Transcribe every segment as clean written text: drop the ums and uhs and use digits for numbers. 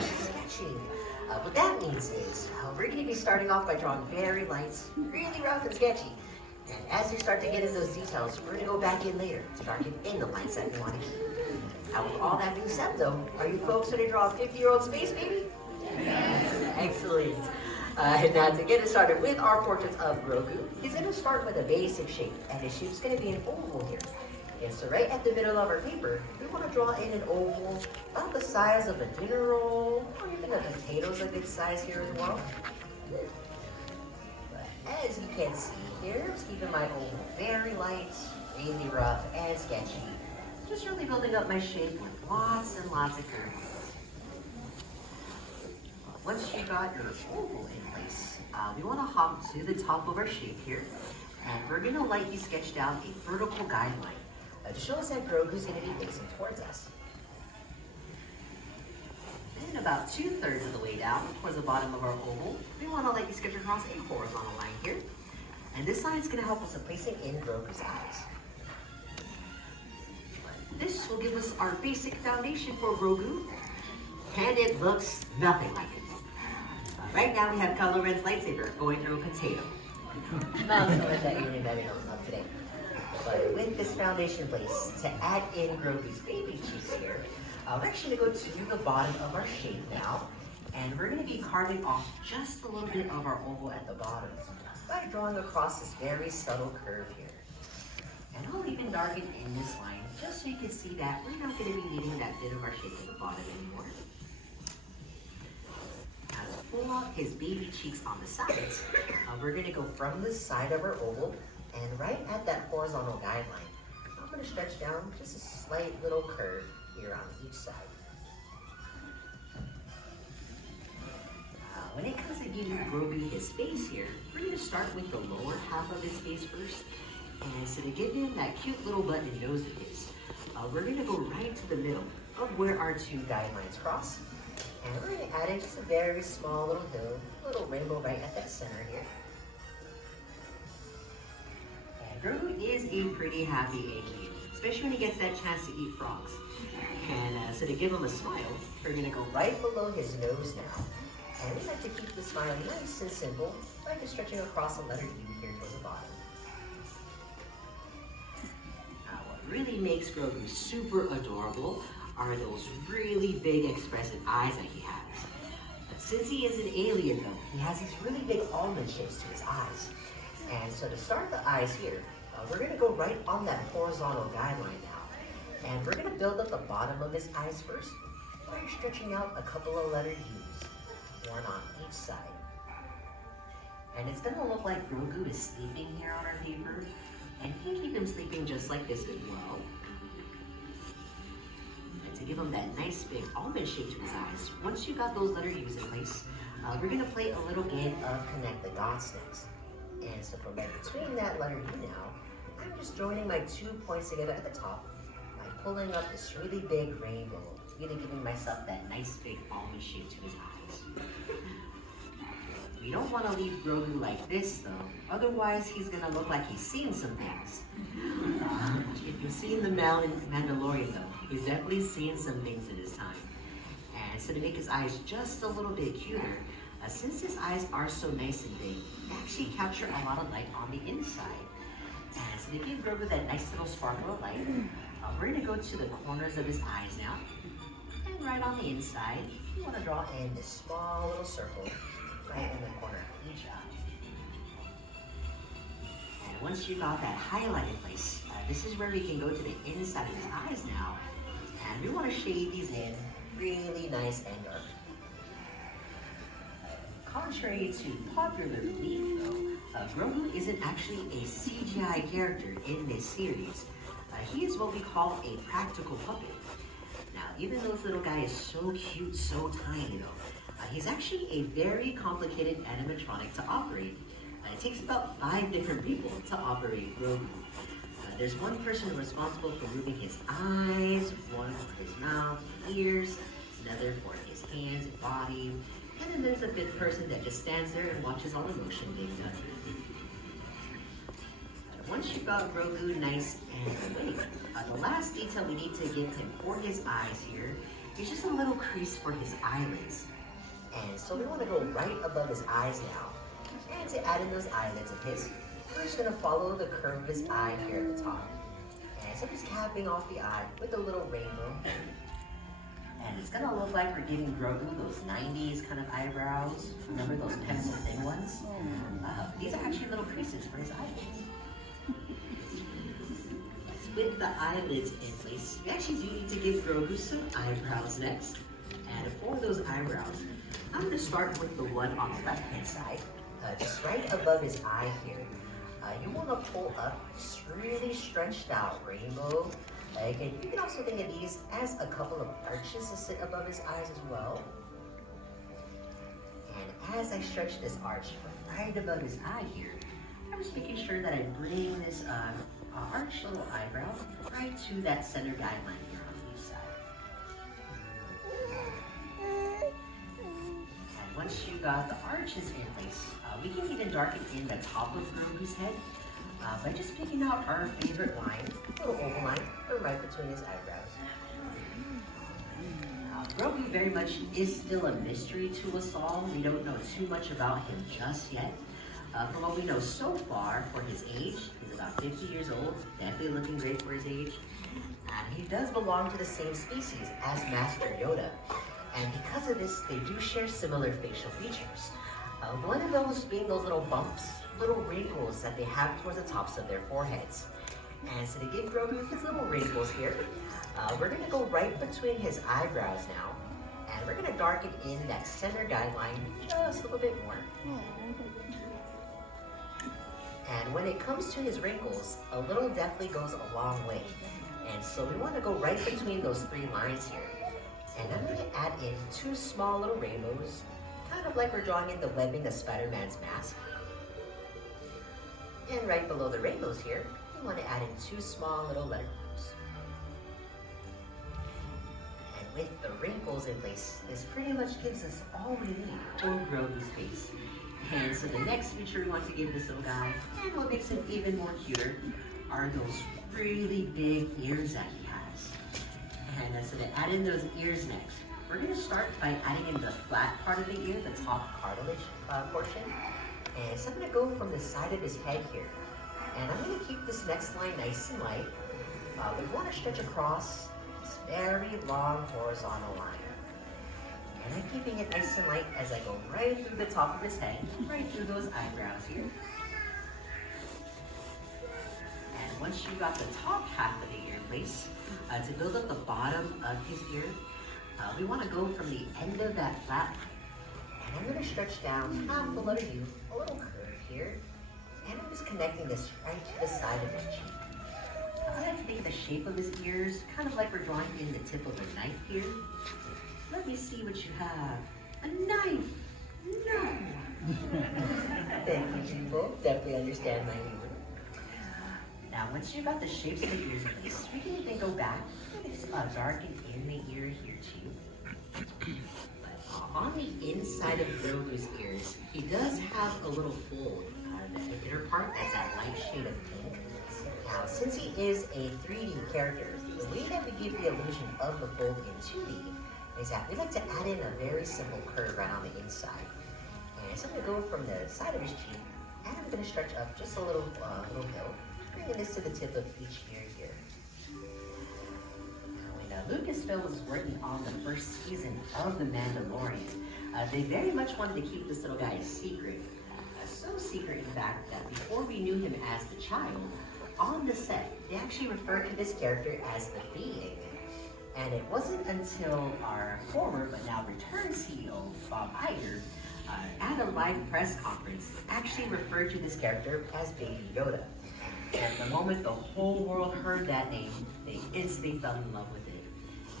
Sketching. What that means is we're going to be starting off by drawing very light, really rough and sketchy. And as you start to get into those details, we're going to go back in later to darken in the lines that we want to keep. Now, with all that being said, though, are you folks going to draw a 50-year-old space baby? Yes. Excellent. Now, to get us started with our portraits of Grogu, he's going to start with a basic shape, and his shape's going to be an oval here. And so right at the middle of our paper, we want to draw in an oval about the size of a dinner roll, or even a potato's a good size here as well. But as you can see here, I'm keeping my oval very light, really rough, and sketchy. Just really building up my shape with lots and lots of curves. Once you got your oval in place, we want to hop to the top of our shape here, and we're going to lightly sketch down a vertical guideline to show us that Grogu's going to be facing towards us. Then about 2/3 of the way down towards the bottom of our oval, we want to lightly sketch across a horizontal line here. And this line is going to help us in placing in Grogu's eyes. This will give us our basic foundation for Grogu, and it looks nothing like it. Right now we have Kylo Ren's lightsaber going through a potato. Not so much that alien that we know about today. But with this foundation in place, to add in Grogu's baby cheeks here, we're actually going to go to the bottom of our shape now, and we're going to be carving off just a little bit of our oval at the bottom by drawing across this very subtle curve here. And I'll even darken in this line just so you can see that we're not going to be needing that bit of our shape at the bottom anymore. Now to pull out his baby cheeks on the sides, we're going to go from the side of our oval, and right at that horizontal guideline, I'm going to stretch down just a slight little curve here on each side. When it comes to giving Grogu his face here, we're going to start with the lower half of his face first. And so to give him that cute little button nose of his, we're going to go right to the middle of where our two guidelines cross. And we're going to add in just a very small little hill, a little rainbow right at that center here. Grogu is a pretty happy alien, especially when he gets that chance to eat frogs. And so to give him a smile, we're going to go right below his nose now. And we like to keep the smile nice and simple by just stretching across the letter U here towards the bottom. Now, what really makes Grogu super adorable are those really big expressive eyes that he has. But since he is an alien though, he has these really big almond shapes to his eyes. And so to start the eyes here, we're going to go right on that horizontal guideline now. And we're going to build up the bottom of his eyes first by stretching out a couple of letter U's, one on each side. And it's going to look like Grogu is sleeping here on our paper. And you can keep him sleeping just like this as well. And to give him that nice big almond shape to his eyes, once you got those letter U's in place, we're going to play a little game of connect the dots next. And so from right between that letter U now, I'm just joining my 2 points together at the top by pulling up this really big rainbow, really giving myself that nice big almond shape to his eyes. We don't want to leave Grogu like this though, otherwise he's going to look like he's seen some things. If you've seen the Mandalorian though, he's definitely seen some things in his time. And so to make his eyes just a little bit cuter, since his eyes are so nice and big, they actually capture a lot of light on the inside. And so to give Grogu that nice little sparkle of light, we're going to go to the corners of his eyes now. And right on the inside, you want to draw in this small little circle right in the corner of each eye. And once you got that highlight in place, this is where we can go to the inside of his eyes now. And we want to shade these in really nice and dark. Contrary to popular belief, though, Grogu isn't actually a CGI character in this series. He is what we call a practical puppet. Now, even though this little guy is so cute, so tiny, though, he's actually a very complicated animatronic to operate. It takes about 5 different people to operate Grogu. There's one person responsible for moving his eyes, one for his mouth and ears, another for his hands and body, and then there's a 5th person that just stands there and watches all the motion being done. once you got Grogu nice and awake, the last detail we need to give him for his eyes here is just a little crease for his eyelids. And so we want to go right above his eyes now. And to add in those eyelids of his, we're just going to follow the curve of his eye here at the top. And so just capping off the eye with a little rainbow. And it's going to look like we're giving Grogu those 90s kind of eyebrows. Remember those pencil thin ones? These are actually little creases for his eyelids. With the eyelids in place, we actually do need to give Grogu some eyebrows next. And for those eyebrows, I'm going to start with the one on the left-hand side, just right above his eye here. You want to pull up this really stretched out rainbow. Again, you can also think of these as a couple of arches to sit above his eyes as well. And as I stretch this arch right above his eye here, I'm just making sure that I bring this arch little eyebrow right to that center guideline here on the east side. And once you got the arches in place, we can even darken in the top of Grogu's head by just picking out our favorite lines, a little oval line, right between his eyebrows. Grogu very much is still a mystery to us all. We don't know too much about him just yet. From what we know so far, for his age, he's about 50 years old, definitely looking great for his age. He does belong to the same species as Master Yoda, and because of this, they do share similar facial features. One of those being those little bumps, little wrinkles that they have towards the tops of their foreheads. And so to give Grogu his little wrinkles here, we're going to go right between his eyebrows now, and we're going to darken in that center guideline just a little bit more. And when it comes to his wrinkles, a little definitely goes a long way. And so we want to go right between those three lines here. And I'm going to add in two small little rainbows, kind of like we're drawing in the webbing of Spider-Man's mask. And right below the rainbows here, we want to add in two small little letter groups. And with the wrinkles in place, this pretty much gives us all we need for Grogu's face. And so the next feature we want to give this little guy, and what makes him even more cuter, are those really big ears that he has. And so to add in those ears next, we're going to start by adding in the flat part of the ear, the top cartilage portion. And so I'm going to go from the side of his head here. And I'm going to keep this next line nice and light. We want to stretch across this very long horizontal line. And I'm keeping it nice and light as I go right through the top of his head, right through those eyebrows here. And once you got the top half of the ear in place, to build up the bottom of his ear, we want to go from the end of that flat line. And I'm going to stretch down half below you, a little curve here. And I'm just connecting this right to the side of his cheek. I like to make the shape of his ears, kind of like we're drawing in the tip of a knife here. Let me see what you have. A knife! No! Thank you, people. Definitely understand my humor. Now, once you've got the shapes of the ears in place, we can even go back and just darken in the ear here too. But on the inside of Grogu's ears, he does have a little fold. The inner part that's that light shade of pink. Now, since he is a 3D character, the way that we give the illusion of the fold in 2D is that we like to add in a very simple curve right on the inside. And so I'm going to go from the side of his cheek, and I'm going to stretch up just a little hill, bringing this to the tip of each ear here. Now, when Lucasfilm was working on the first season of The Mandalorian, they very much wanted to keep this little guy a secret. So secret, in fact, that before we knew him as the child, on the set, they actually referred to this character as the Being. And it wasn't until our former but now returned CEO, Bob Iger, at a live press conference, actually referred to this character as Baby Yoda. And the moment the whole world heard that name, they instantly fell in love with it.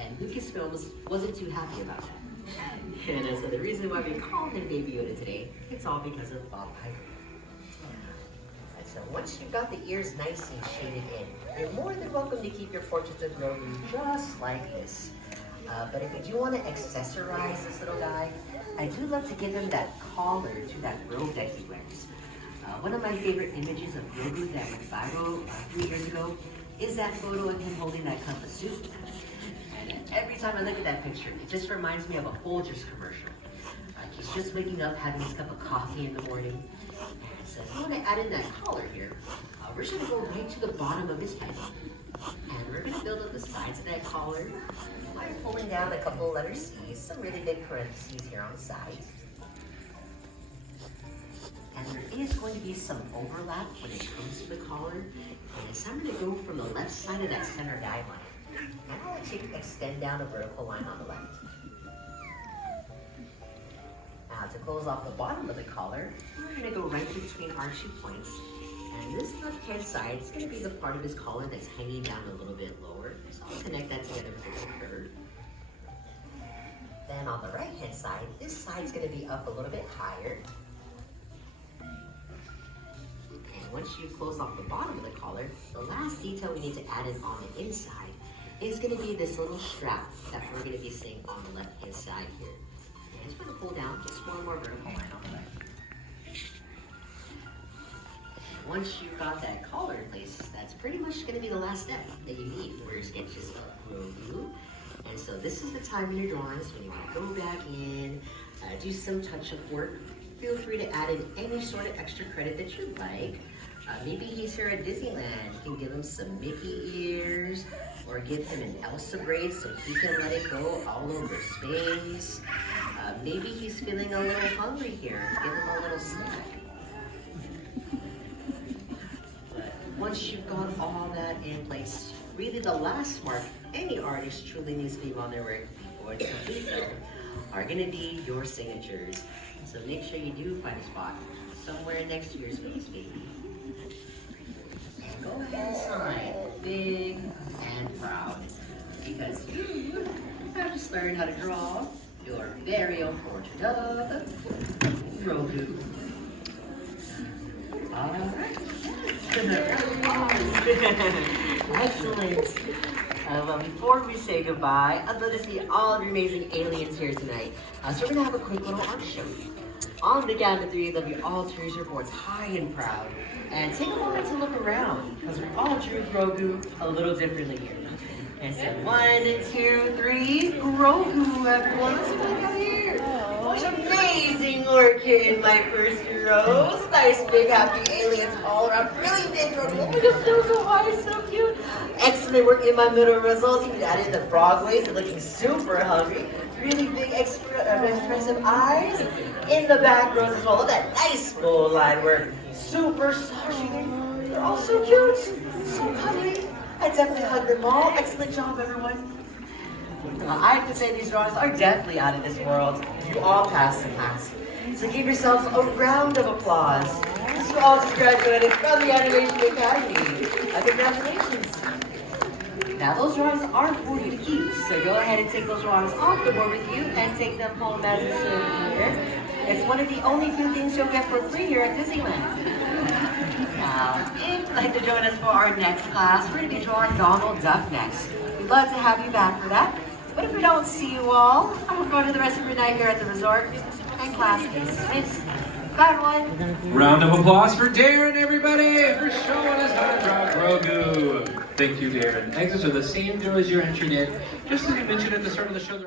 And Lucasfilms wasn't too happy about that. And so the reason why we call him Baby Yoda today, it's all because of Bob Iger. So once you've got the ears nice and shaded in, you're more than welcome to keep your portraits of Grogu just like this. But if you do want to accessorize this little guy, I do love to give him that collar to that robe that he wears. One of my favorite images of Grogu that went viral 3 years ago is that photo of him holding that cup of soup. And every time I look at that picture, it just reminds me of a Folgers commercial. He's just waking up, having his cup of coffee in the morning. And so if you want to add in that collar here, we're just going to go right to the bottom of his head. And we're going to build up the sides of that collar by pulling down a couple of letter C's, some really big parentheses here on the sides. And there is going to be some overlap when it comes to the collar. And so I'm going to go from the left side of that center guideline. And I'll actually extend down a vertical line on the left. Now to close off the bottom of the collar, we're going to go right between our 2 points. And this left-hand side is going to be the part of his collar that's hanging down a little bit lower. So I'll connect that together with a curve. Then on the right-hand side, this side's going to be up a little bit higher. And once you close off the bottom of the collar, the last detail we need to add in on the inside is going to be this little strap that we're going to be seeing on the left-hand side here. And just going to pull down just one more vertical line on the left. Once you've got that collar in place, that's pretty much going to be the last step that you need for your sketches of Grogu. And so this is the time in your drawings when you want to go back in, do some touch-up work. Feel free to add in any sort of extra credit that you'd like. Maybe he's here at Disneyland. You can give him some Mickey ears, or give him an Elsa braid so he can let it go all over space. Maybe he's feeling a little hungry here. Give him a little snack. Once you've got all that in place, really the last mark any artist truly needs to leave on their work before it's complete though, are going to be your signatures. So make sure you do find a spot somewhere next to your space, baby. And go ahead and sign big and proud, because you have just learned how to draw your very own portrait of Grogu. All right. Excellent. Well, before we say goodbye, I'd love to see all of your amazing aliens here tonight. So we're going to have a quick little art show. On the count of 3, let me all raise your boards high and proud. And take a moment to look around, because we all drew Grogu a little differently here. And so 1, 2, 3, Grogu, everyone. Let's look out here. Amazing work here in my first rows. Nice big happy aliens all around. Really big Grogu. Oh my gosh, so high, so cute. Excellent work in my middle results. You can add in the frog waist. They're looking super hungry. Really big expressive eyes in the back rows as well. Look at that nice full line work. Super saucy. They're all so cute. So hungry. I definitely hug them all. Excellent job, everyone. I have to say these drawings are definitely out of this world. You all passed the class. So give yourselves a round of applause. You all just graduated from the Animation Academy. Congratulations. Now those drawings are for you to keep. So go ahead and take those drawings off the board with you and take them home as a souvenir. It's one of the only few things you'll get for free here at Disneyland. Now, if you'd like to join us for our next class, we're going to be drawing Donald Duck next. We'd love to have you back for that. But if we don't see you all, I'm going to go to the rest of your night here at the resort, and class is dismissed. Bye, everyone. Round of applause for Darren, everybody, for showing us how to draw Grogu. Thank you, Darren. Exits are the same door as your entry did. Just as we mentioned at the start of the show,